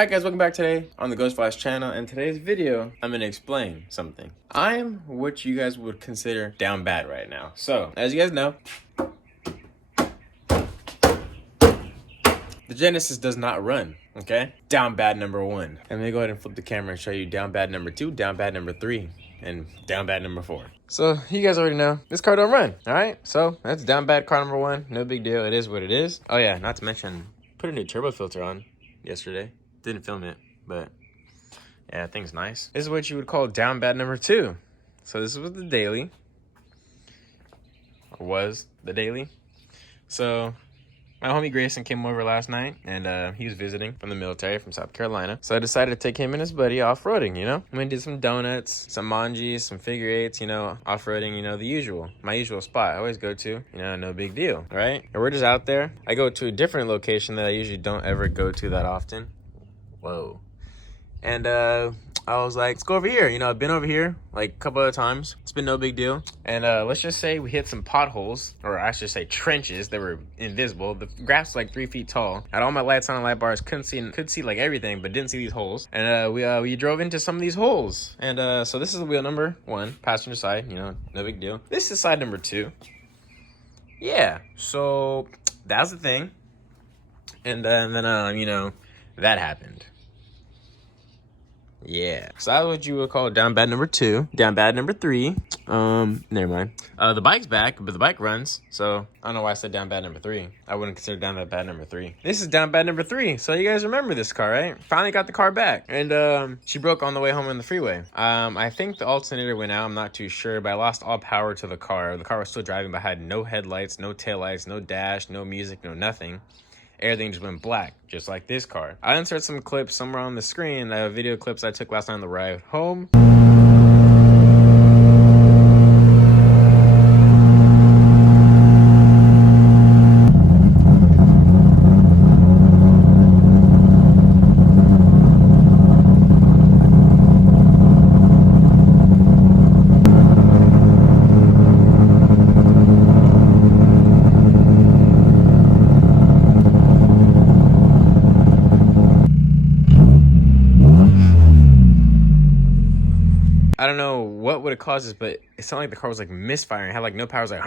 Alright guys, welcome back today on the Ghost Flash channel. In today's video, I'm going to explain something. I'm what you guys would consider down bad right now. So, as you guys know, the Genesis does not run, okay? Down bad number 1. Let me go ahead and flip the camera and show you down bad number 2, down bad number 3, and down bad number 4. So, you guys already know, this car don't run, alright? So, that's down bad car number 1. No big deal, it is what it is. Oh yeah, not to mention, put a new turbo filter on yesterday. Didn't film it, but yeah, that thing's nice. This is what you would call down bad number 2. So this was the daily. Or was the daily. So my homie Grayson came over last night, and he was visiting from the military from South Carolina. So I decided to take him and his buddy off-roading, you know? We did some donuts, some manjis, some figure eights, you know, off-roading, you know, the usual. My usual spot I always go to, you know, no big deal, right? And we're just out there. I go to a different location that I usually don't ever go to that often. Whoa. And I was like, let's go over here. You know, I've been over here like a couple of times. It's been no big deal. And let's just say we hit some potholes, or I should say trenches that were invisible. The grass was like 3 feet tall. Had all my lights on and light bars. Could see like everything, but didn't see these holes. And we drove into some of these holes. And so this is wheel number 1, passenger side. You know, no big deal. This is side number 2. Yeah. So that's the thing. And then you know, that happened. Yeah, so that's what you would call down bad number 2. Down bad number 3. Never mind. The bike's back, but the bike runs. So I don't know why I said down bad number 3. I wouldn't consider down bad number 3. This is down bad number 3. So you guys remember this car, right? Finally got the car back, and she broke on the way home on the freeway. I think the alternator went out. I'm not too sure, but I lost all power to the car. The car was still driving, but I had no headlights, no taillights, no dash, no music, no nothing. Everything just went black, just like this car. I insert some clips somewhere on the screen, video clips I took last night on the ride home. I don't know what would have caused this, but it sounded like the car was like misfiring. It had like no power. It was like,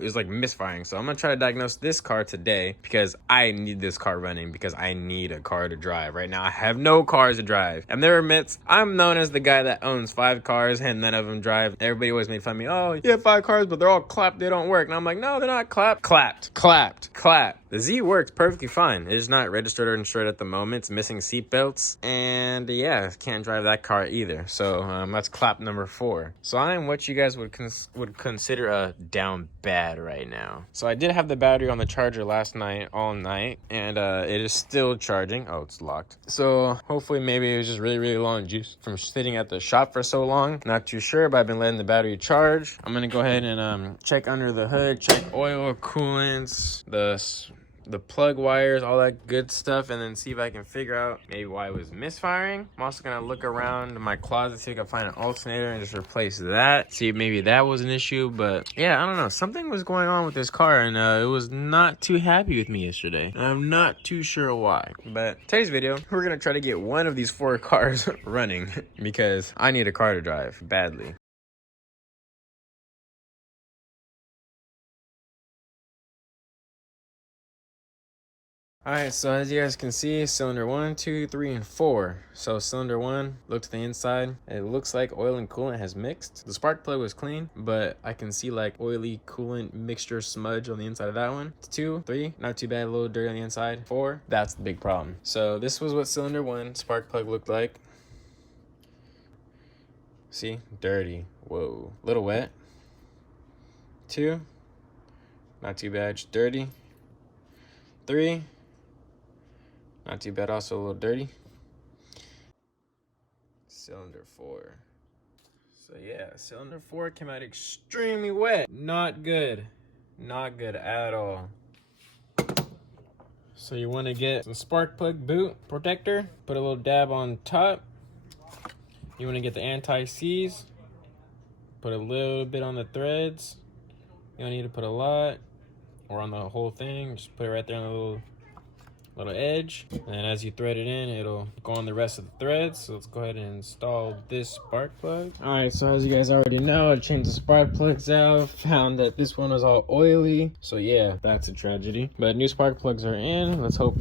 it was like misfiring. So I'm gonna try to diagnose this car today because I need this car running, because I need a car to drive. Right now I have no cars to drive. And there admits I'm known as the guy that owns 5 cars and none of them drive. Everybody always made fun of me. Oh, you have 5 cars, but they're all clapped. They don't work. And I'm like, no, they're not clapped. Clapped. The Z works perfectly fine. It is not registered or insured at the moment. It's missing seat belts. And yeah, can't drive that car either. So that's clap number 4. So I'm what you guys would consider a down bad right now. So I did have the battery on the charger last night, all night, and it is still charging. Oh, it's locked. So hopefully maybe it was just really long juice from sitting at the shop for so long. Not too sure, but I've been letting the battery charge. I'm gonna go ahead and check under the hood, check oil, coolants, the plug wires, all that good stuff, and then see if I can figure out maybe why it was misfiring. I'm also gonna look around my closet, see if I can find an alternator and just replace that. See if maybe that was an issue, but yeah, I don't know. Something was going on with this car, and it was not too happy with me yesterday. I'm not too sure why, but today's video, we're gonna try to get one of these 4 cars running because I need a car to drive badly. Alright, so as you guys can see, cylinder 1, 2, 3, and 4. So cylinder 1, look to the inside. It looks like oil and coolant has mixed. The spark plug was clean, but I can see like oily coolant mixture smudge on the inside of that one. 2, 3, not too bad, a little dirty on the inside. 4, that's the big problem. So this was what cylinder 1 spark plug looked like. See, dirty. Whoa, little wet. 2, not too bad, just dirty. 3, not too bad, also a little dirty. Cylinder 4. So yeah, cylinder 4 came out extremely wet. Not good. Not good at all. So you want to get some spark plug boot protector. Put a little dab on top. You want to get the anti-seize. Put a little bit on the threads. You don't need to put a lot or on the whole thing. Just put it right there on the little little edge, and as you thread it in, it'll go on the rest of the threads. So let's go ahead and install this spark plug. All right, so as you guys already know, I changed the spark plugs out, found that this one was all oily, so yeah, that's a tragedy. But new spark plugs are in. Let's hope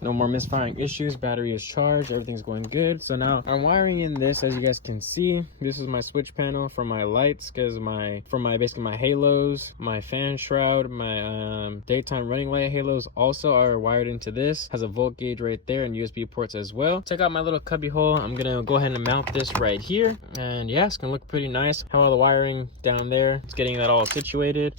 no more misfiring issues. Battery is charged, everything's going good. So now I'm wiring in this. As you guys can see, this is my switch panel for my lights, because basically my halos, my fan shroud, my daytime running light halos also are wired into this. Has a volt gauge right there and USB ports as well. Check out my little cubby hole. I'm gonna go ahead and mount this right here, and yeah, it's gonna look pretty nice. Have all the wiring down there. It's getting that all situated.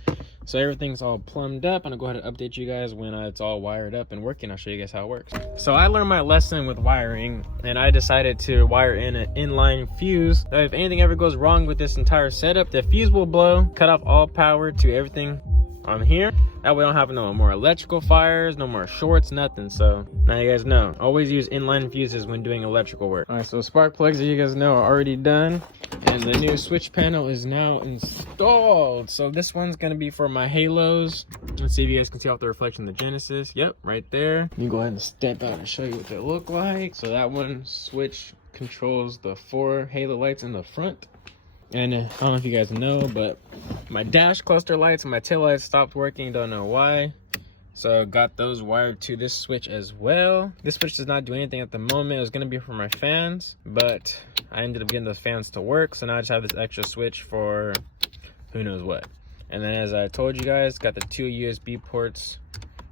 So everything's all plumbed up. I'm gonna go ahead and update you guys when it's all wired up and working. I'll show you guys how it works. So I learned my lesson with wiring, and I decided to wire in an inline fuse. If anything ever goes wrong with this entire setup, the fuse will blow, cut off all power to everything on here. That way I don't have no more electrical fires, no more shorts, nothing. So now you guys know, always use inline fuses when doing electrical work. All right, so spark plugs, as you guys know, are already done, and the new switch panel is now installed. So this one's gonna be for my halos. Let's see if you guys can see off the reflection of the Genesis. Yep, right there. You go ahead and step out and show you what they look like. So that one switch controls the 4 halo lights in the front. And I don't know if you guys know, but my dash cluster lights and my tail lights stopped working, don't know why. So got those wired to this switch as well. This switch does not do anything at the moment. It was gonna be for my fans, but I ended up getting those fans to work. So now I just have this extra switch for who knows what. And then as I told you guys, got the 2 USB ports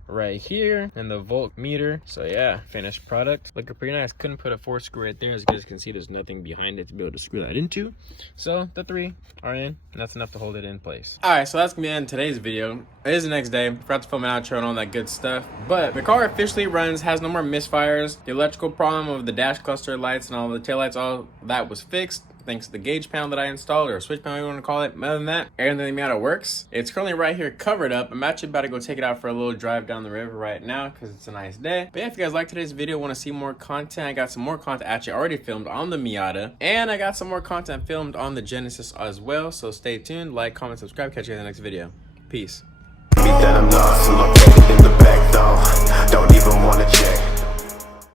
right here and the voltmeter. So yeah, finished product, looking pretty nice. Couldn't put a 4 screw right there. As you guys can see, there's nothing behind it to be able to screw that into. So the 3 are in, and that's enough to hold it in place. All right, so that's gonna be the end of today's video. It is the next day. Forgot to film an outro and all that good stuff, but the car officially runs, has no more misfires. The electrical problem of the dash cluster lights and all the tail lights, all that was fixed thanks to the gauge panel that I installed, or switch panel you want to call it. Other than that, everything out of works. It's currently right here covered up. I'm actually about to go take it out for a little drive down the river right now because it's a nice day. But yeah, if you guys like today's video, want to see more content, I got some more content actually already filmed on the Miata, and I got some more content filmed on the Genesis as well. So stay tuned, like, comment, subscribe. Catch you in the next video. Peace. That I'm lost, located in the back though. Don't even wanna check.